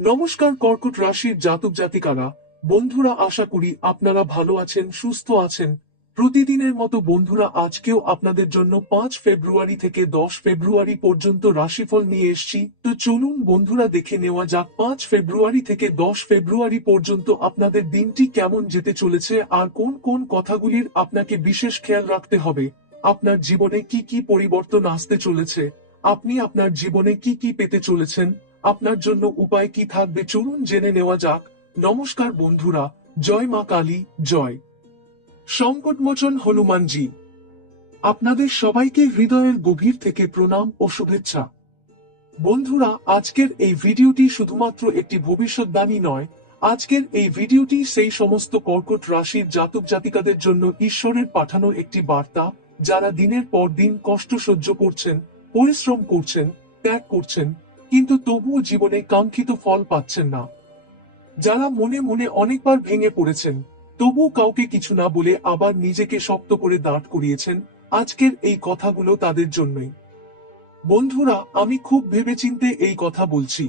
নমস্কার কর্কট রাশির জাতক জাতিকারা, বন্ধুরা, আশা করি আপনারা ভালো আছেন, সুস্থ আছেন। প্রতিদিনের মতো বন্ধুরা, আজকেও আপনাদের জন্য 5 ফেব্রুয়ারি থেকে 10 ফেব্রুয়ারি পর্যন্ত রাশিফল নিয়ে এসেছি। তো চলুন বন্ধুরা, দেখে নেওয়া যাক 5 ফেব্রুয়ারি থেকে 10 ফেব্রুয়ারি পর্যন্ত আপনাদের দিনটি কেমন যেতে চলেছে আর কোন কোন কথাগুলির আপনাকে বিশেষ খেয়াল রাখতে হবে। আপনার জীবনে কি কি পরিবর্তন আসতে চলেছে, আপনি আপনার জীবনে কি কি পেতে চলেছেন, আপনার জন্য উপায় কি থাকবে, চলুন জেনে নেওয়া যাক। নমস্কার বন্ধুরা, জয় মা কালী, জয় সংকটমোচন হনুমানজি। আপনাদের সবাইকে হৃদয়ের গভীর থেকে প্রণাম ও শুভেচ্ছা। বন্ধুরা, আজকের এই ভিডিওটি শুধুমাত্র একটি ভবিষ্যৎবাণী নয়। আজকের এই ভিডিওটি সেই সমস্ত কর্কট রাশির জাতক জাতিকাদের জন্য ঈশ্বরের পাঠানো একটি বার্তা, যারা দিনের পর দিন কষ্ট সহ্য করছেন, পরিশ্রম করছেন, ত্যাগ করছেন, কিন্তু তবুও জীবনে কাঙ্ক্ষিত ফল পাচ্ছেন না। যারা মনে মনে অনেকবার ভেঙে পড়েছেন, তবুও কাউকে কিছু না বলে আবার নিজেকে শক্ত করে দাঁড় করিয়েছেন, আজকের এই কথাগুলো তাদের জন্যই। বন্ধুরা, আমি খুব ভেবেচিন্তে এই কথা বলছি।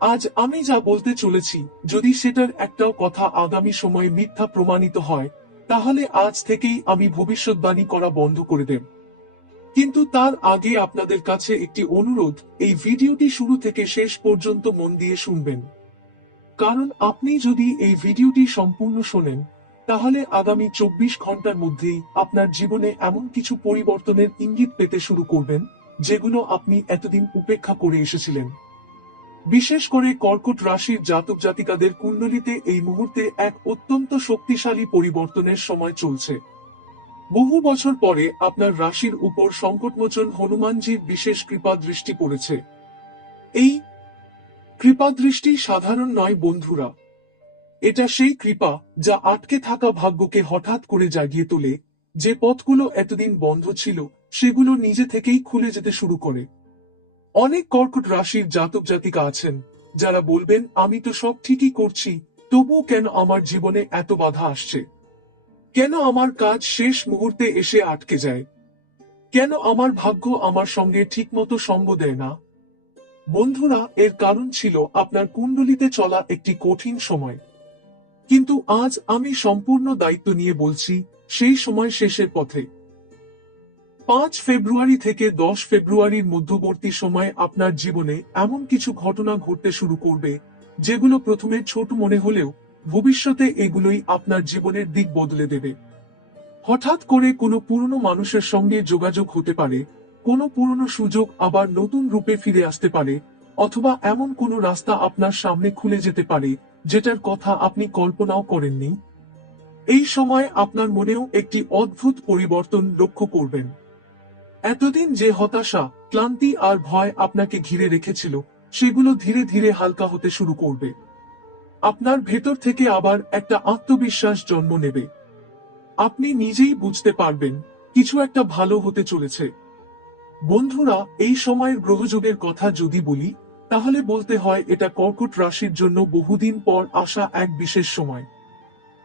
আজ আমি যা বলতে চলেছি, যদি সেটার একটাও কথা আগামী সময়ে মিথ্যা প্রমাণিত হয়, তাহলে আজ থেকেই আমি ভবিষ্যৎবাণী করা বন্ধ করে দেব। কিন্তু তার আগে আপনাদের কাছে একটি অনুরোধ, এই ভিডিওটি শুরু থেকে শেষ পর্যন্ত মন দিয়ে শুনবেন। কারণ আপনি যদি এই ভিডিওটি সম্পূর্ণ শোনেন, তাহলে আগামী 24 ঘন্টার মধ্যেই আপনার জীবনে এমন কিছু পরিবর্তনের ইঙ্গিত পেতে শুরু করবেন, যেগুলো আপনি এতদিন উপেক্ষা করে এসেছিলেন। বিশেষ করে কর্কট রাশির জাতক জাতিকাদের কুণ্ডলিতে এই মুহূর্তে এক অত্যন্ত শক্তিশালী পরিবর্তনের সময় চলছে। বহু বছর পরে আপনার রাশির উপর সংকটমোচন হনুমানজির বিশেষ কৃপা দৃষ্টি পড়েছে। এই কৃপা দৃষ্টি সাধারণ নয় বন্ধুরা, এটা সেই কৃপা যা আটকে থাকা ভাগ্যকে হঠাৎ করে জাগিয়ে তোলে। যে পথগুলো এতদিন বন্ধ ছিল, সেগুলো নিজে থেকেই খুলে যেতে শুরু করে। অনেক কর্কট রাশির জাতক জাতিকা আছেন, যারা বলবেন, আমি তো সব ঠিকই করছি, তবুও কেন আমার জীবনে এত বাধা আসছে? কেন আমার কাজ শেষ মুহূর্তে এসে আটকে যায়? কেন আমার ভাগ্য আমার সঙ্গে ঠিকমতো সঙ্গ দেয় না? বন্ধুরা, এর কারণ ছিল আপনার কুণ্ডলিতে চলা একটি কঠিন সময়। কিন্তু আজ আমি সম্পূর্ণ দায়িত্ব নিয়ে বলছি, সেই সময় শেষের পথে। 5 ফেব্রুয়ারি থেকে 10 ফেব্রুয়ারির মধ্যবর্তী সময় আপনার জীবনে এমন কিছু ঘটনা ঘটতে শুরু করবে, যেগুলো প্রথমে ছোট মনে হলেও ভবিষ্যতে এগুলোই আপনার জীবনের দিক বদলে দেবে। হঠাৎ করে কোনো পুরনো মানুষের সঙ্গে যোগাযোগ হতে পারে, কোনো পুরনো সুযোগ আবার নতুন রূপে ফিরে আসতে পারে, অথবা এমন কোনো রাস্তা আপনার সামনে খুলে যেতে পারে, যেটার কথা আপনি কল্পনাও করেননি। এই সময় আপনার মনেও একটি অদ্ভুত পরিবর্তন লক্ষ্য করবেন। এতদিন যে হতাশা, ক্লান্তি আর ভয় আপনাকে ঘিরে রেখেছিল, সেগুলো ধীরে ধীরে হালকা হতে শুরু করবে। আপনার ভেতর থেকে আবার একটা আত্মবিশ্বাস জন্ম নেবে। আপনি নিজেই বুঝতে পারবেন, কিছু একটা ভালো হতে চলেছে। বন্ধুরা, এই সময়ের গ্রহযোগের কথা যদি বলি, তাহলে বলতে হয় এটা কর্কট রাশির জন্য বহুদিন পর আসা এক বিশেষ সময়।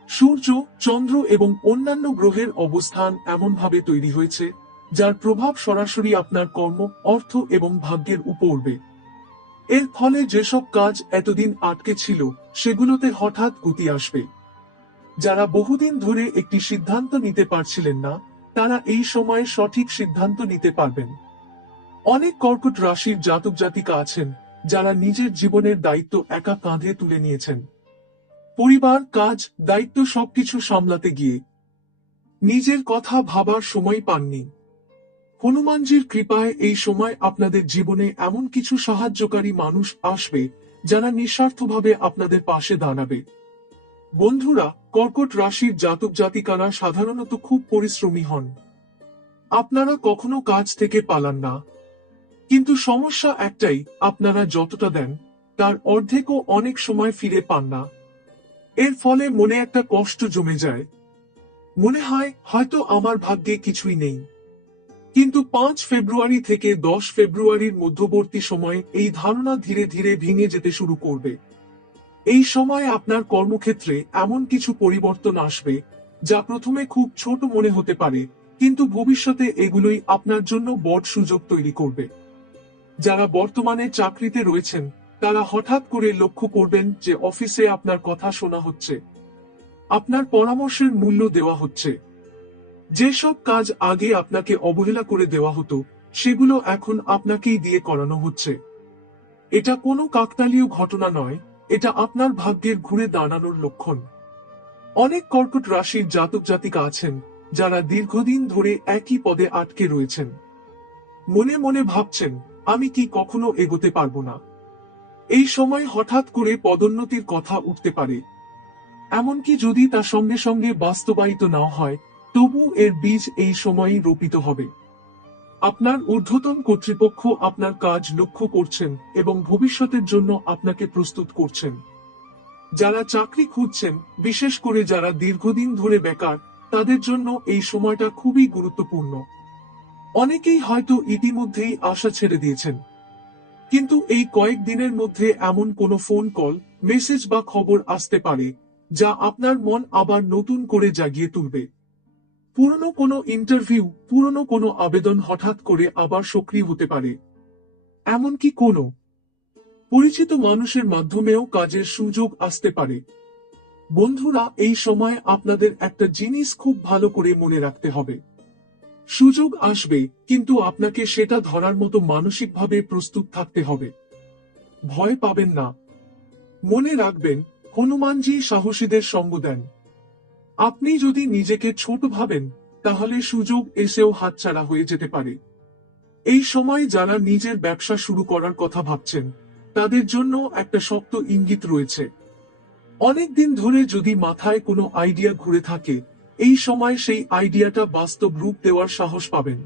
সূর্য, চন্দ্র এবং অন্যান্য গ্রহের অবস্থান এমনভাবে তৈরি হয়েছে, যার প্রভাব সরাসরি আপনার কর্ম, অর্থ এবং ভাগ্যের উপর পড়বে। এর ফলে যেসব কাজ এতদিন আটকে ছিল, সেগুলোতে হঠাৎ গতি আসবে। যারা বহুদিন ধরে একটি সিদ্ধান্ত নিতে পারছিলেন না, তারা এই সময়ে সঠিক সিদ্ধান্ত নিতে পারবেন। অনেক কর্কট রাশির জাতক জাতিকা আছেন, যারা নিজের জীবনের দায়িত্ব একা কাঁধে তুলে নিয়েছেন। পরিবার, কাজ, দায়িত্ব সবকিছু সামলাতে গিয়ে নিজের কথা ভাবার সময় পাননি। হনুমানজির কৃপায় এই সময় আপনাদের জীবনে এমন কিছু সাহায্যকারী মানুষ আসবে, যারা নিঃস্বার্থভাবে আপনাদের পাশে দাঁড়াবে। বন্ধুরা, কর্কট রাশির জাতক জাতিকারা সাধারণত খুব পরিশ্রমী হন। আপনারা কখনো কাজ থেকে পালান না। কিন্তু সমস্যা একটাই, আপনারা যতটা দেন, তার অর্ধেকও অনেক সময় ফিরে পান না। এর ফলে মনে একটা কষ্ট জমে যায়। মনে হয় হয়তো আমার ভাগ্যে কিছুই নেই। কিন্তু 5 ফেব্রুয়ারি থেকে 10 ফেব্রুয়ারির মধ্যবর্তী সময়ে এই ধারণা ধীরে ধীরে ভেঙে যেতে শুরু করবে। এই সময় আপনার কর্মক্ষেত্রে এমন কিছু পরিবর্তন আসবে, যা প্রথমে খুব ছোট মনে হতে পারে, কিন্তু ভবিষ্যতে এগুলোই আপনার জন্য বড় সুযোগ তৈরি করবে। যারা বর্তমানে চাকরিতে রয়েছেন, তারা হঠাৎ করে লক্ষ্য করবেন যে অফিসে আপনার কথা শোনা হচ্ছে, আপনার পরামর্শের মূল্য দেওয়া হচ্ছে। যেসব কাজ আগে আপনাকে অবহেলা করে দেওয়া হতো, সেগুলো এখন আপনাকেই দিয়ে করানো হচ্ছে। এটা কোনো কাকতালীয় ঘটনা নয়, এটা আপনার ভাগ্যের ঘুরে দাঁড়ানোর লক্ষণ। অনেক কর্কট রাশির জাতক জাতিকা আছেন যারা দীর্ঘদিন ধরে একই পদে আটকে রয়েছেন। মনে মনে ভাবছেন, আমি কি কখনো এগোতে পারবো না। এই সময় হঠাৎ করে পদোন্নতির কথা উঠতে পারে। এমনকি যদি তা সঙ্গে সঙ্গে বাস্তবায়িত না হয়, তবু এর বীজ এই সময়ই রোপিত হবে। আপনার ঊর্ধ্বতন কর্তৃপক্ষ আপনার কাজ লক্ষ্য করছেন এবং ভবিষ্যতের জন্য আপনাকে প্রস্তুত করছেন। যারা চাকরি খুঁজছেন, বিশেষ করে যারা দীর্ঘদিন ধরে বেকার, তাদের জন্য এই সময়টা খুবই গুরুত্বপূর্ণ। অনেকেই হয়তো ইতিমধ্যেই আশা ছেড়ে দিয়েছেন, কিন্তু এই কয়েক দিনের মধ্যে এমন কোনো ফোন কল, মেসেজ বা খবর আসতে পারে যা আপনার মন আবার নতুন করে জাগিয়ে তুলবে। পুরনো কোনো ইন্টারভিউ, পুরনো কোনো আবেদন হঠাৎ করে আবার সক্রিয় হতে পারে। এমনকি কোনো পরিচিত মানুষের মাধ্যমেও কাজের সুযোগ আসতে পারে। বন্ধুরা, এই সময় আপনাদের একটা জিনিস খুব ভালো করে মনে রাখতে হবে। সুযোগ আসবে, কিন্তু আপনাকে সেটা ধরার মতো মানসিকভাবে প্রস্তুত থাকতে হবে। ভয় পাবেন না। মনে রাখবেন, হনুমানজি সাহসীদের সঙ্গ দেন। আপনি যদি নিজেকে ছোট ভাবেন, তাহলে সুযোগ এসেও হাতছাড়া হয়ে যেতে পারে। এই সময় যারা নিজের ব্যবসা শুরু করার কথা ভাবছেন, তাদের জন্য একটা শক্ত ইঙ্গিত রয়েছে। অনেকদিন ধরে যদি মাথায় কোনো আইডিয়া ঘুরে থাকে, এই সময় সেই আইডিয়াটা বাস্তব রূপ দেওয়ার সাহস পাবেন।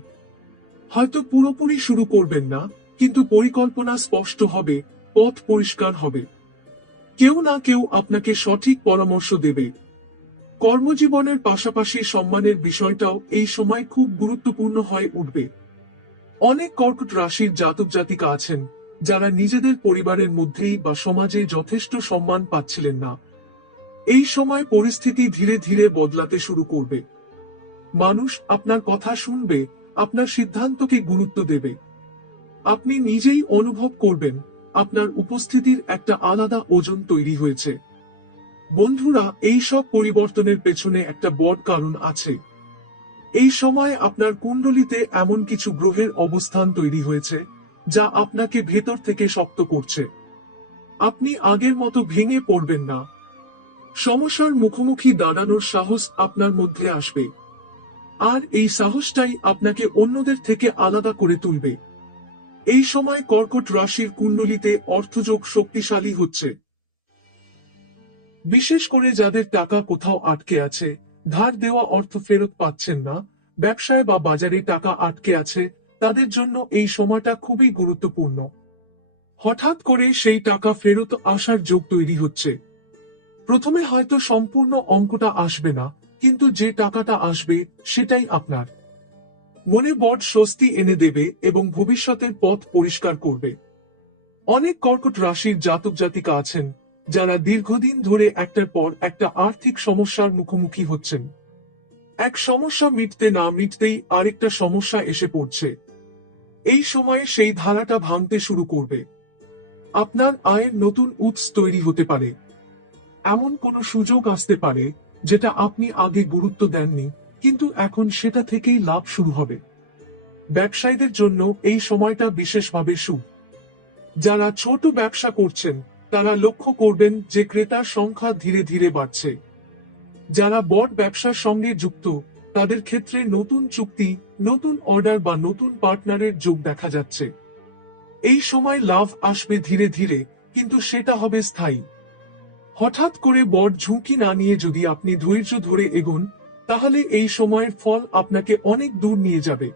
হয়তো পুরোপুরি শুরু করবেন না, কিন্তু পরিকল্পনা স্পষ্ট হবে, পথ পরিষ্কার হবে। কেউ না কেউ আপনাকে সঠিক পরামর্শ দেবে। কর্মজীবনের পাশাপাশি সম্মানের বিষয়টাও এই সময় খুব গুরুত্বপূর্ণ হয়ে উঠবে। অনেক কর্কট রাশির জাতক জাতিকা আছেন যারা নিজেদের পরিবারের মধ্যেই বা সমাজে যথেষ্ট সম্মান পাচ্ছিলেন না। এই সময় পরিস্থিতি ধীরে ধীরে বদলাতে শুরু করবে। মানুষ আপনার কথা শুনবে, আপনার সিদ্ধান্তকে গুরুত্ব দেবে। আপনি নিজেই অনুভব করবেন, আপনার উপস্থিতির একটা আলাদা ওজন তৈরি হয়েছে। বন্ধুরা, এই সব পরিবর্তনের পেছনে একটা বড় কারণ আছে। এই সময় আপনার কুণ্ডলিতে এমন কিছু গ্রহের অবস্থান তৈরি হয়েছে যা আপনাকে ভেতর থেকে শক্ত করছে। আপনি আগের মতো ভেঙে পড়বেন না। সমস্যার মুখোমুখি দাঁড়ানোর সাহস আপনার মধ্যে আসবে। আর এই সাহসটাই আপনাকে অন্যদের থেকে আলাদা করে তুলবে। এই সময় কর্কট রাশির কুণ্ডলিতে অর্থযোগ শক্তিশালী হচ্ছে। বিশেষ করে যাদের টাকা কোথাও আটকে আছে, ধার দেওয়া অর্থ ফেরত পাচ্ছেন না, ব্যবসায় বা বাজারে টাকা আটকে আছে, তাদের জন্য এই সময়টা খুবই গুরুত্বপূর্ণ। হঠাৎ করে সেই টাকা ফেরত আসার যোগ তৈরি হচ্ছে। প্রথমে হয়তো সম্পূর্ণ অঙ্কটা আসবে না, কিন্তু যে টাকাটা আসবে সেটাই আপনার মনে বড় স্বস্তি এনে দেবে এবং ভবিষ্যতের পথ পরিষ্কার করবে। অনেক কর্কট রাশির জাতক জাতিকা আছেন যারা দীর্ঘদিন ধরে একটার পর একটা আর্থিক সমস্যার মুখোমুখি হচ্ছেন। এক সমস্যা মিটতে না মিটতেই আরেকটা সমস্যা এসে পড়ছে। এই সময়ে সেই ধারাটা ভাঙতে শুরু করবে। আপনার আয়ের নতুন উৎস তৈরি হতে পারে। এমন কোনো সুযোগ আসতে পারে যেটা আপনি আগে গুরুত্ব দেননি, কিন্তু এখন সেটা থেকেই লাভ শুরু হবে। ব্যবসায়ীদের জন্য এই সময়টা বিশেষভাবে শুভ। যারা ছোট ব্যবসা করছেন, তারা লক্ষ্য করবেন যে ক্রেতার সংখ্যা ধীরে ধীরে বাড়ছে। যারা বড় ব্যবসার সঙ্গে যুক্ত, তাদের ক্ষেত্রে নতুন চুক্তি, নতুন অর্ডার বা নতুন পার্টনারের যোগ দেখা যাচ্ছে। এই সময় লাভ আসবে ধীরে ধীরে, কিন্তু সেটা হবে স্থায়ী। হঠাৎ করে বড় ঝুঁকি না নিয়ে যদি আপনি ধৈর্য ধরে এগোন, তাহলে এই সময়ের ফল আপনাকে অনেক দূর নিয়ে যাবে।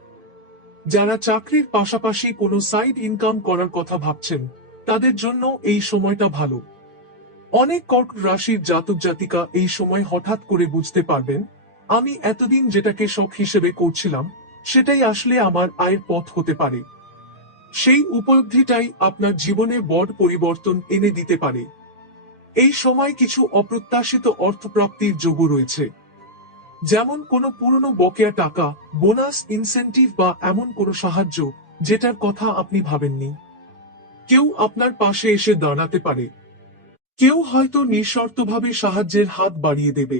যারা চাকরির পাশাপাশি কোনো সাইড ইনকাম করার কথা ভাবছেন, তাদের জন্য এই সময়টা ভালো। অনেক কর্কট রাশির জাতক জাতিকা এই সময় হঠাৎ করে বুঝতে পারবেন, আমি এতদিন যেটাকে শখ হিসেবে করছিলাম, সেটাই আসলে আমার আয়ের পথ হতে পারে। সেই উপলব্ধিটাই আপনার জীবনে বড় পরিবর্তন এনে দিতে পারে। এই সময় কিছু অপ্রত্যাশিত অর্থপ্রাপ্তির যোগও রয়েছে। যেমন কোনো পুরনো বকেয়া টাকা, বোনাস, ইনসেন্টিভ বা এমন কোনো সাহায্য যেটার কথা আপনি ভাবেননি। কেউ আপনার পাশে এসে দাঁড়াতে পারে, কেউ হয়তো নিঃশর্তভাবে সাহায্যের হাত বাড়িয়ে দেবে।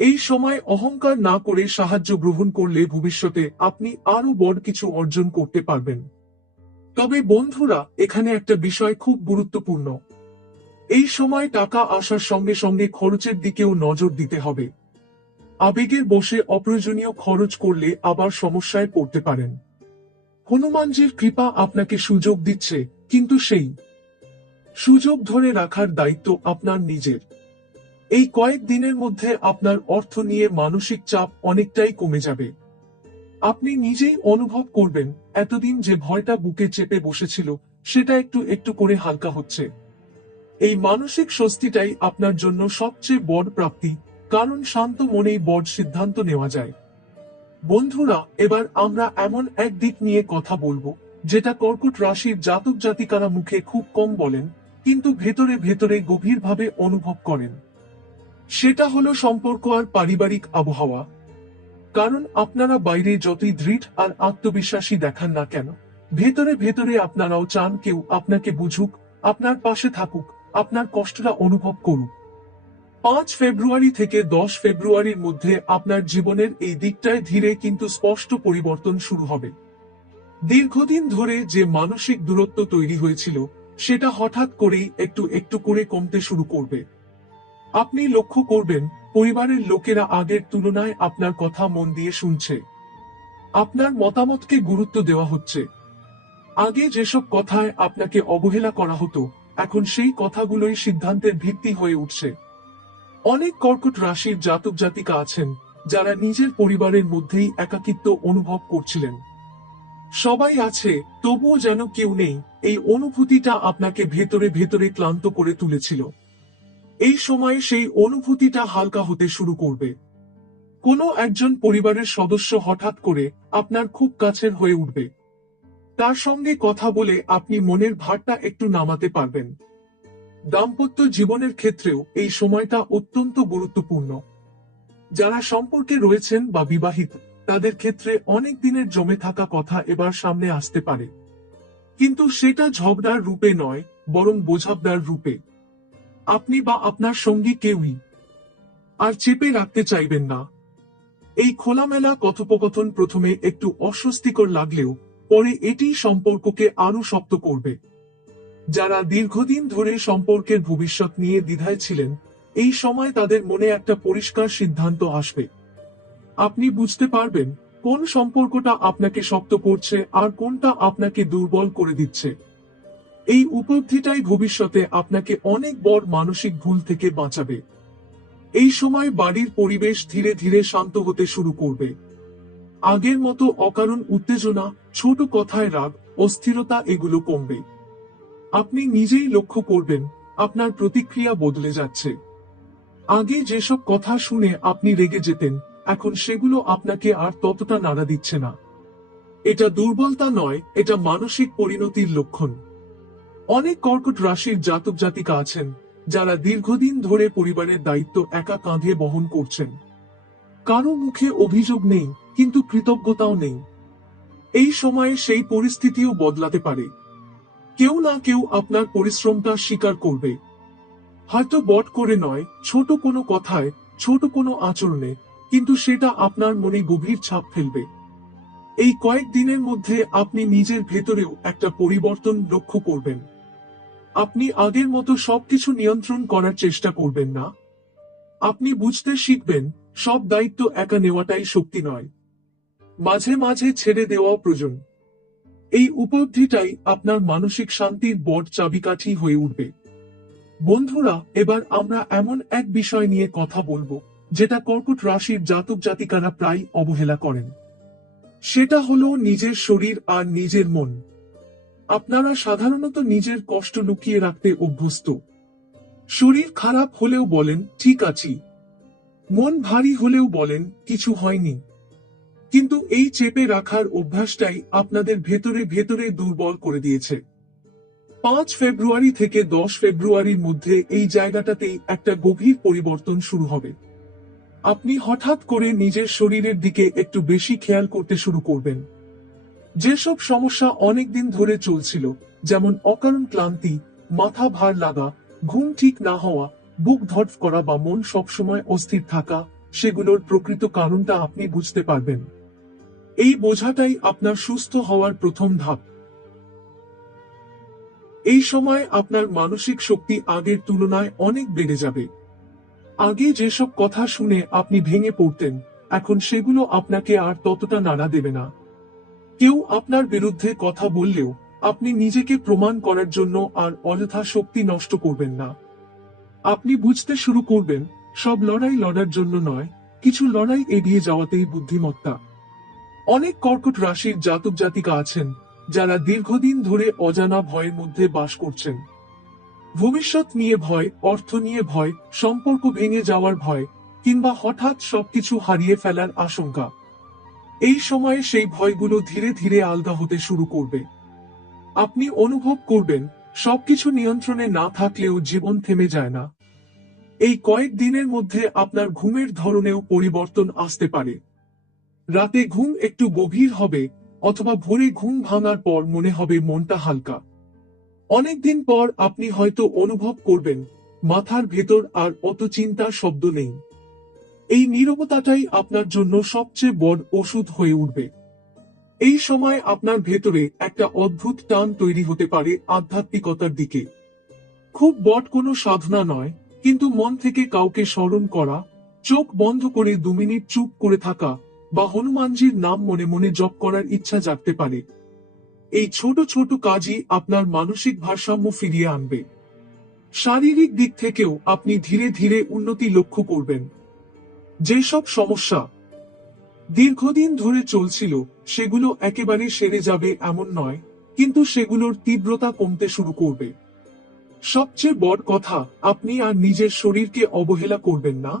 এই সময় অহংকার না করে সাহায্য গ্রহণ করলে ভবিষ্যতে আপনি আরো বড় কিছু অর্জন করতে পারবেন। তবে বন্ধুরা, এখানে একটা বিষয় খুব গুরুত্বপূর্ণ। এই সময় টাকা আসার সঙ্গে সঙ্গে খরচের দিকেও নজর দিতে হবে। আবেগের বশে অপ্রয়োজনীয় খরচ করলে আবার সমস্যায় পড়তে পারেন। হনুমানজির কৃপা আপনাকে সুযোগ দিচ্ছে, কিন্তু সেই সুযোগ ধরে রাখার দায়িত্ব আপনার নিজের। এই কয়েক দিনের মধ্যে আপনার অর্থ নিয়ে মানসিক চাপ অনেকটাই কমে যাবে। আপনি নিজেই অনুভব করবেন এতদিন যে ভয়টা বুকে চেপে বসেছিল সেটা একটু একটু করে হালকা হচ্ছে। এই মানসিক স্বস্তিটাই আপনার জন্য সবচেয়ে বড় প্রাপ্তি, কারণ শান্ত মনেই বড় সিদ্ধান্ত নেওয়া যায়। বন্ধুরা, এবার আমরা এমন এক দিক নিয়ে কথা বলবো যেটা কর্কট রাশির জাতক জাতিকারা মুখে খুব কম বলেন, কিন্তু ভেতরে ভেতরে গভীরভাবে অনুভব করেন। সেটা হলো সম্পর্ক আর পারিবারিক আবহাওয়া। কারণ আপনারা বাইরে যতই দৃঢ় আর আত্মবিশ্বাসী দেখান না কেন, ভেতরে ভেতরে আপনারাও চান কেউ আপনাকে বুঝুক, আপনার পাশে থাকুক, আপনার কষ্টটা অনুভব করুক। 5 ফেব্রুয়ারি থেকে 10 ফেব্রুয়ারির মধ্যে আপনার জীবনের এই দিকটায় ধীরে কিন্তু স্পষ্ট পরিবর্তন শুরু হবে। দীর্ঘদিন ধরে যে মানসিক দূরত্ব তৈরি হয়েছিল সেটা হঠাৎ করেই একটু একটু করে কমতে শুরু করবে। আপনি লক্ষ্য করবেন পরিবারের লোকেরা আগের তুলনায় আপনার কথা মন দিয়ে শুনছে। আপনার মতামতকে গুরুত্ব দেওয়া হচ্ছে। আগে যেসব কথায় আপনাকে অবহেলা করা হতো, এখন সেই কথাগুলোই সিদ্ধান্তের ভিত্তি হয়ে উঠছে। অনেক কর্কট রাশির জাতক জাতিকা আছেন যারা নিজের পরিবারের মধ্যেই একাকিত্ব অনুভব করছিলেন। সবাই আছে তবুও যেন কেউ নেই, এই অনুভূতিটা আপনাকে ভেতরে ভেতরে ক্লান্ত করে তুলেছিল। এই সময়ে সেই অনুভূতিটা হালকা হতে শুরু করবে। কোনো একজন পরিবারের সদস্য হঠাৎ করে আপনার খুব কাছের হয়ে উঠবে। তার সঙ্গে কথা বলে আপনি মনের ভারটা একটু নামাতে পারবেন। দাম্পত্য জীবনের ক্ষেত্রেও এই সময়টা অত্যন্ত গুরুত্বপূর্ণ। যারা সম্পর্কে রয়েছেন বা বিবাহিত, তাদের ক্ষেত্রে অনেক দিনের জমে থাকা কথা এবার সামনে আসতে পারে, কিন্তু সেটা ঝগড়ার রূপে নয়, বরং বোঝাপড়ার রূপে। আপনি বা আপনার সঙ্গী কেউই আর চেপে রাখতে চাইবেন না। এই খোলামেলা কথোপকথন প্রথমে একটু অস্বস্তিকর লাগলেও পরে এটি সম্পর্ককে আরো শক্ত করবে। যারা দীর্ঘদিন ধরে সম্পর্কের ভবিষ্যৎ নিয়ে দ্বিধায় ছিলেন, এই সময় তাদের মনে একটা পরিষ্কার সিদ্ধান্ত আসবে। আপনি বুঝতে পারবেন কোন সম্পর্কটা আপনাকে শক্ত করছে আর কোনটা আপনাকে দুর্বল করে দিচ্ছে। এই উপলব্ধিটাই ভবিষ্যতে আপনাকে অনেক বড় মানসিক ভুল থেকে বাঁচাবে। এই সময় বাড়ির পরিবেশ ধীরে ধীরে শান্ত হতে শুরু করবে। আগের মতো অকারণ উত্তেজনা, ছোট কথায় রাগ, অস্থিরতা এগুলো কমবে। আপনি নিজেই লক্ষ্য করবেন আপনার প্রতিক্রিয়া বদলে যাচ্ছে। আগে যেসব কথা শুনে আপনি রেগে যেতেন, এখন সেগুলো আপনাকে আর ততটা নাড়া দিচ্ছে না। এটা দুর্বলতা নয়, এটা মানসিক পরিণতির লক্ষণ। অনেক কর্কট রাশির জাতক জাতিকা আছেন যারা দীর্ঘদিন ধরে পরিবারের দায়িত্ব একা কাঁধে বহন করছেন। কারো মুখে অভিযোগ নেই, কিন্তু কৃতজ্ঞতাও নেই। এই সময়ে সেই পরিস্থিতিও বদলাতে পারে। কেউ না কেউ আপনার পরিশ্রমটা স্বীকার করবে, হয়তো বট করে নয়, ছোট কোনো কথায়, ছোট কোনো আচরণে, কিন্তু সেটা আপনার মনে গভীর ছাপ ফেলবে। এই কয়েক দিনের মধ্যে আপনি নিজের ভেতরেও একটা পরিবর্তন লক্ষ্য করবেন। আপনি আগের মতো সবকিছু নিয়ন্ত্রণ করার চেষ্টা করবেন না। আপনি বুঝতে শিখবেন সব দায়িত্ব একা নেওয়াটাই শক্তি নয়, মাঝে মাঝে ছেড়ে দেওয়া প্রয়োজন। এই উপলব্ধিটাই আপনার মানসিক শান্তির বড় চাবিকাঠি হয়ে উঠবে। বন্ধুরা, এবার আমরা এমন এক বিষয় নিয়ে কথা বলবো যেটা কর্কট রাশির জাতক জাতিকারা প্রায় অবহেলা করেন। সেটা হলো নিজের শরীর আর নিজের মন। আপনারা সাধারণত নিজের কষ্ট লুকিয়ে রাখতে অভ্যস্ত। শরীর খারাপ হলেও বলেন ঠিক আছি, মন ভারী হলেও বলেন কিছু হয়নি। কিন্তু এই চেপে রাখার অভ্যাসটাই আপনাদের ভেতরে ভেতরে দুর্বল করে দিয়েছে। 5 ফেব্রুয়ারি থেকে 10 ফেব্রুয়ারির মধ্যে এই জায়গাটাতেই একটা গভীর পরিবর্তন শুরু হবে। আপনি হঠাৎ করে নিজের শরীরের দিকে একটু বেশি খেয়াল করতে শুরু করবেন। যেসব সমস্যা অনেকদিন ধরে চলছিল যেমন অকারণ ক্লান্তি, মাথা ভার লাগা, ঘুম ঠিক না হওয়া, বুক ধড়ফড় করা বা মন সবসময় অস্থির থাকা, সেগুলোর প্রকৃত কারণটা আপনি বুঝতে পারবেন। এই বোঝাটাই আপনার সুস্থ হওয়ার প্রথম ধাপ। এই সময় আপনার মানসিক শক্তি আগের তুলনায় অনেক বেড়ে যাবে। আগে যেসব কথা শুনে আপনি ভেঙে পড়তেন, এখন সেগুলো আপনাকে আর ততটা নাড়া দেবে না। কেউ আপনার বিরুদ্ধে কথা বললেও আপনি নিজেকে প্রমাণ করার জন্য আর অযথা শক্তি নষ্ট করবেন না। আপনি বুঝতে শুরু করবেন, সব লড়াই লড়ার জন্য নয়, কিছু লড়াই এড়িয়ে যাওয়াতেই বুদ্ধিমত্তা। অনেক কর্কট রাশির জাতক জাতিকা আছেন যারা দীর্ঘদিন ধরে অজানা ভয়ের মধ্যে বাস করছেন। ভবিষ্যৎ নিয়ে ভয়, অর্থ নিয়ে ভয়, সম্পর্ক ভেঙে যাওয়ার ভয়, কিংবা হঠাৎ সবকিছু হারিয়ে ফেলার আশঙ্কা। এই সময়ে সেই ভয়গুলো ধীরে ধীরে আলগা হতে শুরু করবে। আপনি অনুভব করবেন, সবকিছু নিয়ন্ত্রণে না থাকলেও জীবন থেমে যায় না। এই কয়েক দিনের মধ্যে আপনার ঘুমের ধরনেও পরিবর্তন আসতে পারে। রাতে ঘুম একটু গভীর হবে, অথবা ভোরে ঘুম ভাঙার পর মনে হবে মনটা হালকা। অনেকদিন পর আপনি হয়তো অনুভব করবেন, মাথার ভেতর আর অত চিন্তার শব্দ নেই। এই নীরবতাটাই আপনার জন্য সবচেয়ে বড় ওষুধ হয়ে উঠবে। এই সময় আপনার ভেতরে একটা অদ্ভুত টান তৈরি হতে পারে আধ্যাত্মিকতার দিকে। খুব বড় কোনো সাধনা নয়, কিন্তু মন থেকে কাউকে স্মরণ করা, চোখ বন্ধ করে 2 মিনিট চুপ করে থাকা, বা হনুমানজির নাম মনে মনে জপ করার ইচ্ছা জাগতে পারে। এই ছোট ছোট কাজই আপনার মানসিক ভারসাম্য ফিরিয়ে আনবে। শারীরিক দিক থেকেও আপনি ধীরে ধীরে উন্নতি লক্ষ্য করবেন। যেসব সমস্যা দীর্ঘদিন ধরে চলছিল, সেগুলো একেবারে সেরে যাবে এমন নয়, কিন্তু সেগুলোর তীব্রতা কমতে শুরু করবে। সবচেয়ে বড় কথা, আপনি আর নিজের শরীরকে অবহেলা করবেন না।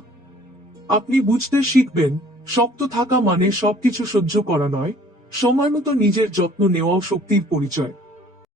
আপনি বুঝতে শিখবেন, শক্ত থাকা মানে সবকিছু সহ্য করা নয়, সময়মতো নিজের যত্ন নেওয়াও শক্তির পরিচয়।